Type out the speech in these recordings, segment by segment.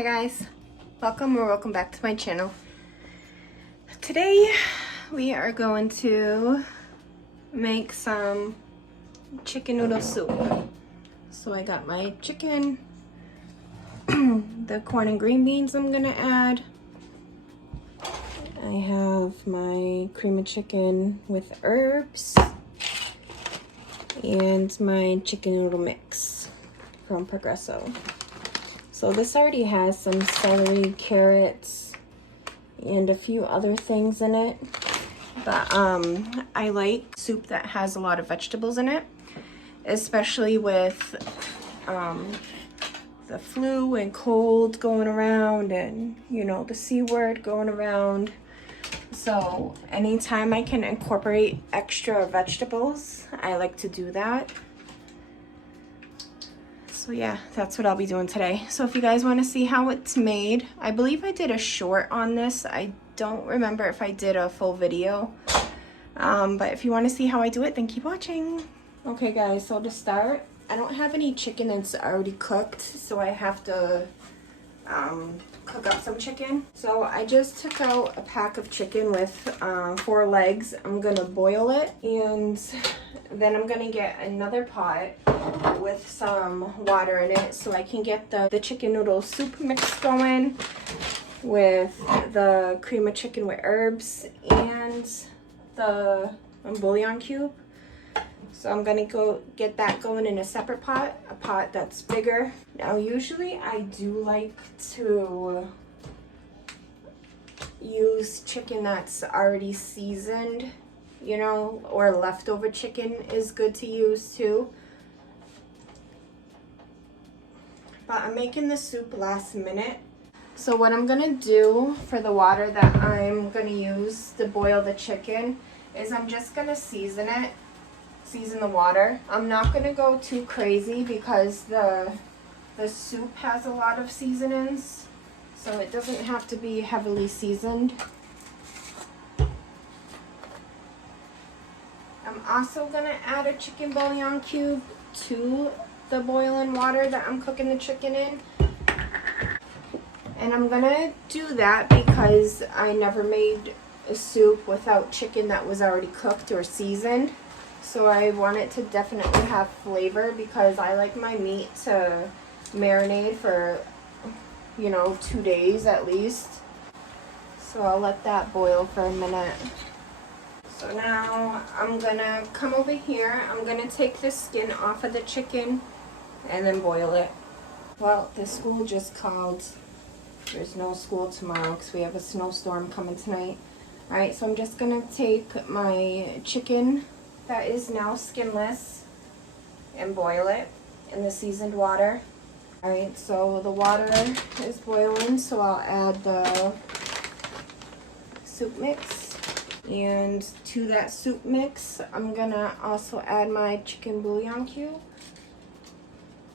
Hi guys, welcome back to my channel. Today we are going to make some chicken noodle soup. So I got my chicken, the corn and green beans I'm gonna add. I have my cream of chicken with herbs and my chicken noodle mix from Progresso. So this already has some celery, carrots, and a few other things in it. But I like soup that has a lot of vegetables in it, especially with the flu and cold going around and, you know, the C word going around. So anytime I can incorporate extra vegetables, I like to do that. So yeah, that's what I'll be doing today. So if you guys want to see how it's made, I believe I did a short on this. I don't remember if I did a full video. But if you want to see how I do it, then keep watching. Okay guys, so to start, I don't have any chicken that's already cooked, so I have to cook up some chicken. So I just took out a pack of chicken with 4 legs. I'm gonna boil it, and then I'm gonna get another pot with some water in it so I can get the chicken noodle soup mix going with the cream of chicken with herbs and the bouillon cube. So I'm gonna go get that going in a separate pot, a pot that's bigger. Now usually I do like to use chicken that's already seasoned, you know, or leftover chicken is good to use too. But I'm making the soup last minute. So what I'm gonna do for the water that I'm gonna use to boil the chicken is I'm just gonna season the water. I'm not gonna go too crazy because the soup has a lot of seasonings, so it doesn't have to be heavily seasoned. I'm also gonna add a chicken bouillon cube to the boiling water that I'm cooking the chicken in. And I'm gonna do that because I never made a soup without chicken that was already cooked or seasoned. So I want it to definitely have flavor because I like my meat to marinate for, you know, 2 days at least. So I'll let that boil for a minute. So now I'm gonna come over here. I'm gonna take the skin off of the chicken and then boil it. Well, the school just called. There's no school tomorrow because we have a snowstorm coming tonight. Alright, so I'm just gonna take my chicken that is now skinless and boil it in the seasoned water. Alright, so the water is boiling, so I'll add the soup mix. And to that soup mix, I'm gonna also add my chicken bouillon cube.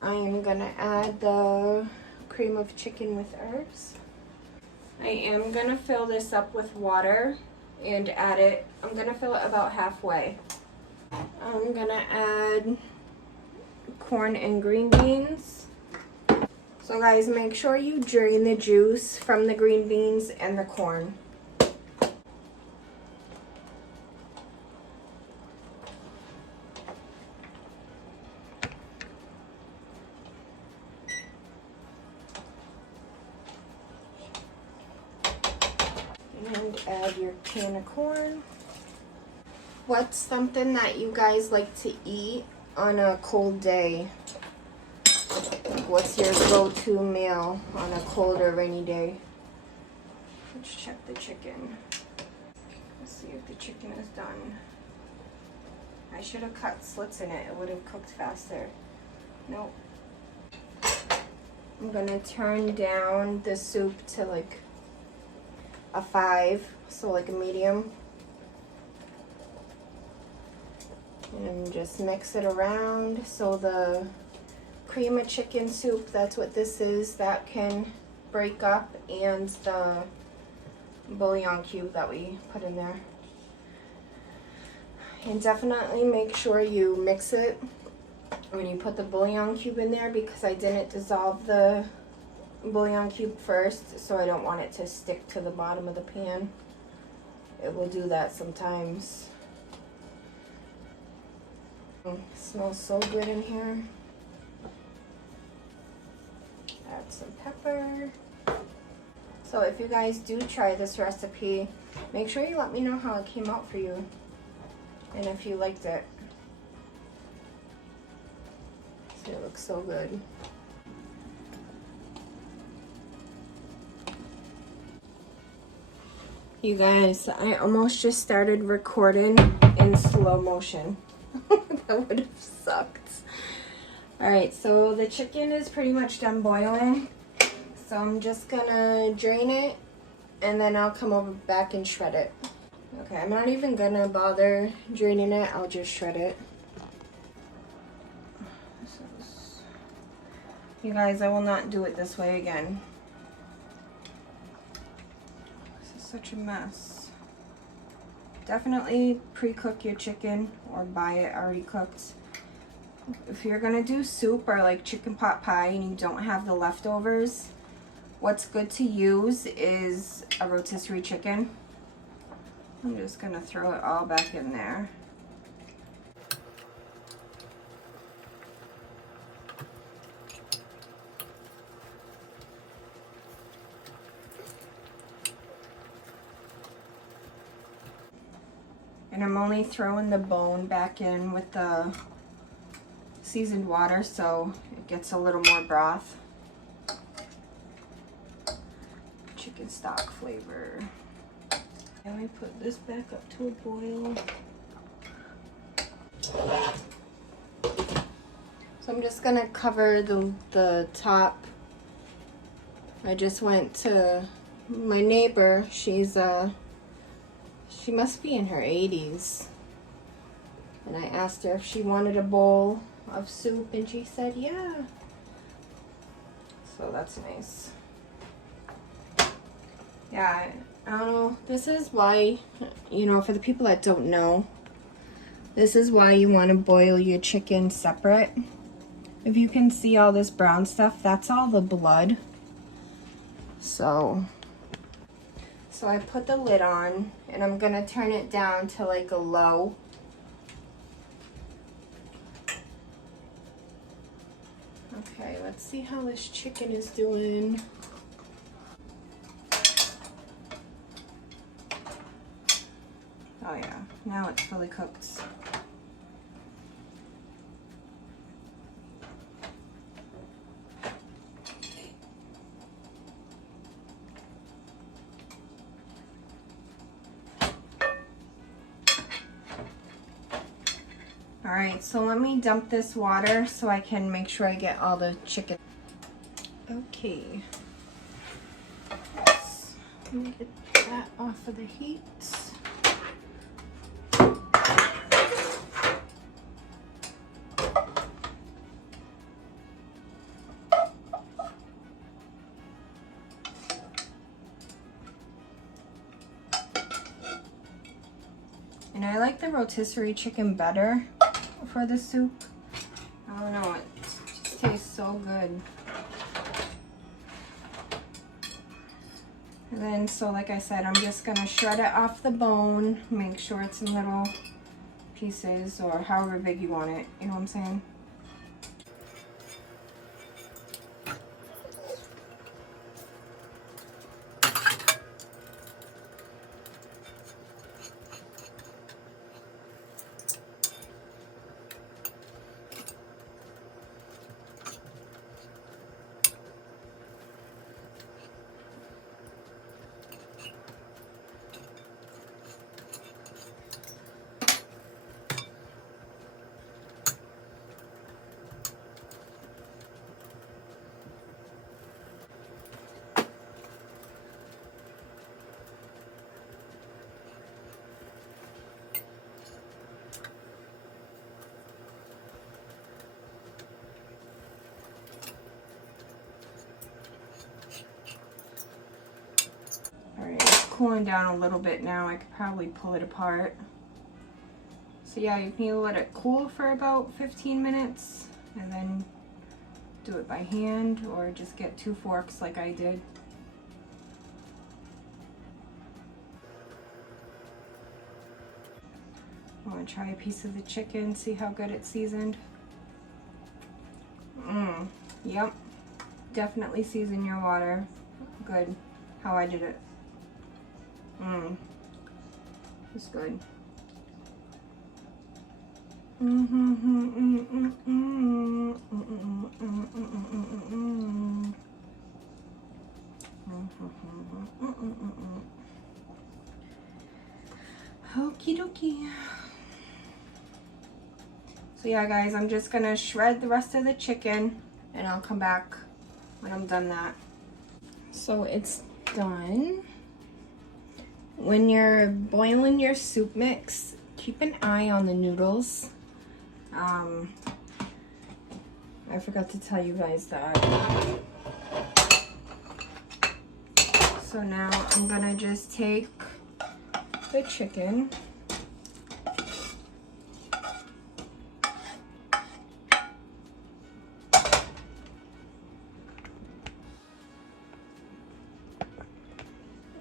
I am gonna add the cream of chicken with herbs. I am gonna fill this up with water and add it. I'm gonna fill it about halfway. I'm gonna add corn and green beans. So guys, make sure you drain the juice from the green beans and the corn. And add your can of corn. What's something that you guys like to eat on a cold day? Like, what's your go-to meal on a cold or rainy day? Let's check the chicken. Let's see if the chicken is done. I should have cut slits in it. It would have cooked faster. Nope. I'm gonna turn down the soup to like a 5, so like a medium. And just mix it around so the cream of chicken soup, that's what this is, that can break up, and the bouillon cube that we put in there. And definitely make sure you mix it when you put the bouillon cube in there because I didn't dissolve the bouillon cube first, so I don't want it to stick to the bottom of the pan. It will do that sometimes. It smells so good in here. Add some pepper. So if you guys do try this recipe, make sure you let me know how it came out for you and if you liked it. See, it looks so good. You guys, I almost just started recording in slow motion. That would have sucked. Alright, so the chicken is pretty much done boiling. So I'm just gonna drain it and then I'll come over back and shred it. Okay, I'm not even gonna bother draining it, I'll just shred it. You guys, I will not do it this way again. This is such a mess. Definitely pre-cook your chicken or buy it already cooked. If you're gonna do soup or like chicken pot pie and you don't have the leftovers, what's good to use is a rotisserie chicken. I'm just gonna throw it all back in there. And I'm only throwing the bone back in with the seasoned water so it gets a little more broth. Chicken stock flavor. Let me put this back up to a boil. So I'm just gonna cover the top. I just went to my neighbor. She must be in her 80s. And I asked her if she wanted a bowl of soup and she said yeah. So that's nice. Yeah, I don't know. This is why, you know, for the people that don't know, this is why you want to boil your chicken separate. If you can see all this brown stuff, that's all the blood. So I put the lid on and I'm gonna turn it down to like a low. Okay, let's see how this chicken is doing. Oh yeah, now it's fully cooked. Alright, so let me dump this water so I can make sure I get all the chicken. Okay. Let me get that off of the heat. And I like the rotisserie chicken better for the soup. I don't know, it just tastes so good. And then, so like I said, I'm just gonna shred it off the bone, make sure it's in little pieces or however big you want it, you know what I'm saying? Cooling down a little bit now. I could probably pull it apart. So yeah, you need to let it cool for about 15 minutes and then do it by hand or just get 2 forks like I did. I want to try a piece of the chicken, see how good it's seasoned. Yep, definitely season your water. Good, how I did it. It's good. Okie dokie. So yeah guys, I'm just gonna shred the rest of the chicken and I'll come back when I'm done that. So it's done. When you're boiling your soup mix, keep an eye on the noodles. I forgot to tell you guys that. So now I'm gonna just take the chicken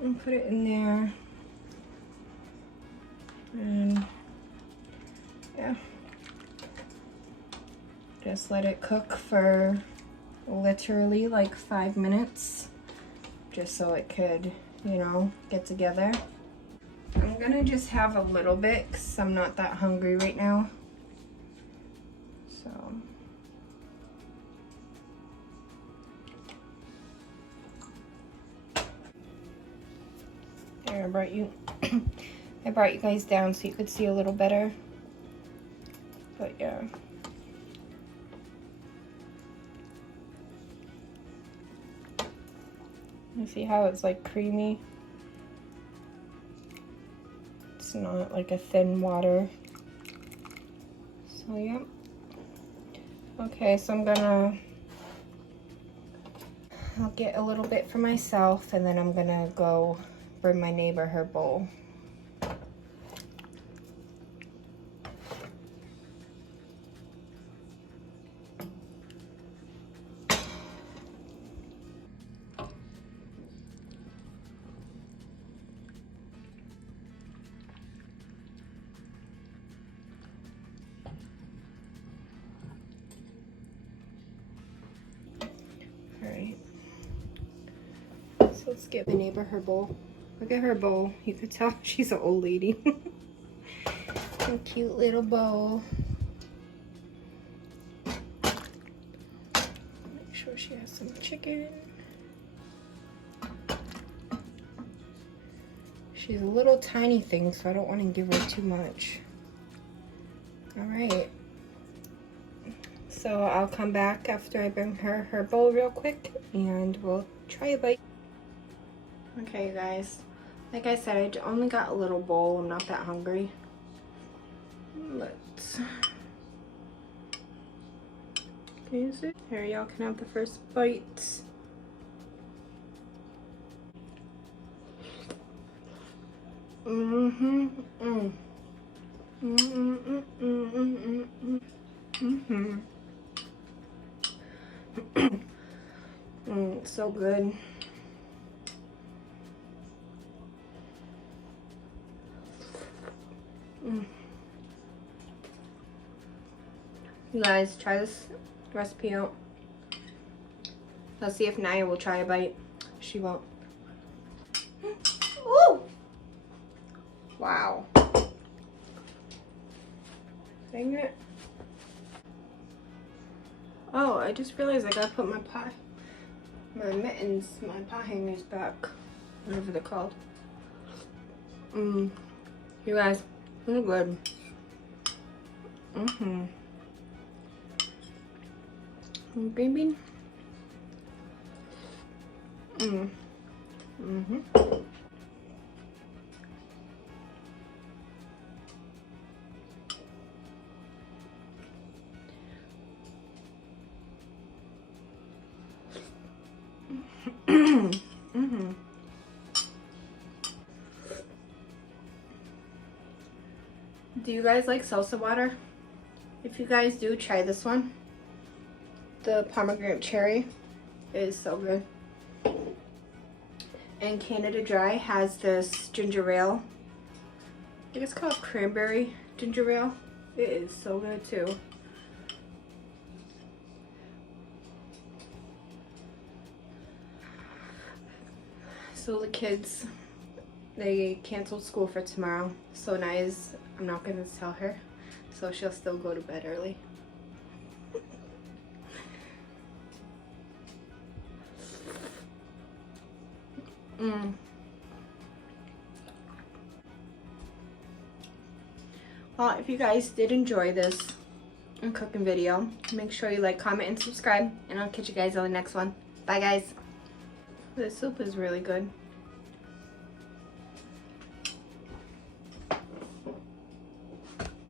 and put it in there, and yeah, just let it cook for literally like 5 minutes, just so it could, you know, get together. I'm gonna just have a little bit because I'm not that hungry right now. So there, I brought you I brought you guys down so you could see a little better. But yeah. You see how it's like creamy? It's not like a thin water. So yeah. Okay, so I'll get a little bit for myself and then I'm gonna go bring my neighbor her bowl. Alright. So let's give the neighbor her bowl. Look at her bowl. You could tell she's an old lady. A cute little bowl. Make sure she has some chicken. She's a little tiny thing, so I don't want to give her too much. Alright. So I'll come back after I bring her her bowl real quick and we'll try a bite. Okay guys, like I said, I only got a little bowl. I'm not that hungry. Let's... Can you see? Here, y'all can have the first bite. It's so good. You guys, try this recipe out. Let's see if Naya will try a bite. She won't. Ooh! Wow. Dang it. Oh, I just realized I gotta put my mittens, my pot hangers back. Whatever they're called. You guys, they're good. Green bean. Do you guys like salsa water? If you guys do, try this one. the pomegranate cherry. It is so good. And Canada Dry has this ginger ale. I think it's called cranberry ginger ale. It is so good too. So the kids, they canceled school for tomorrow. So Naya's, I'm not gonna tell her. So she'll still go to bed early. Well, if you guys did enjoy this cooking video, make sure you like, comment, and subscribe. And I'll catch you guys on the next one. Bye, guys. The soup is really good.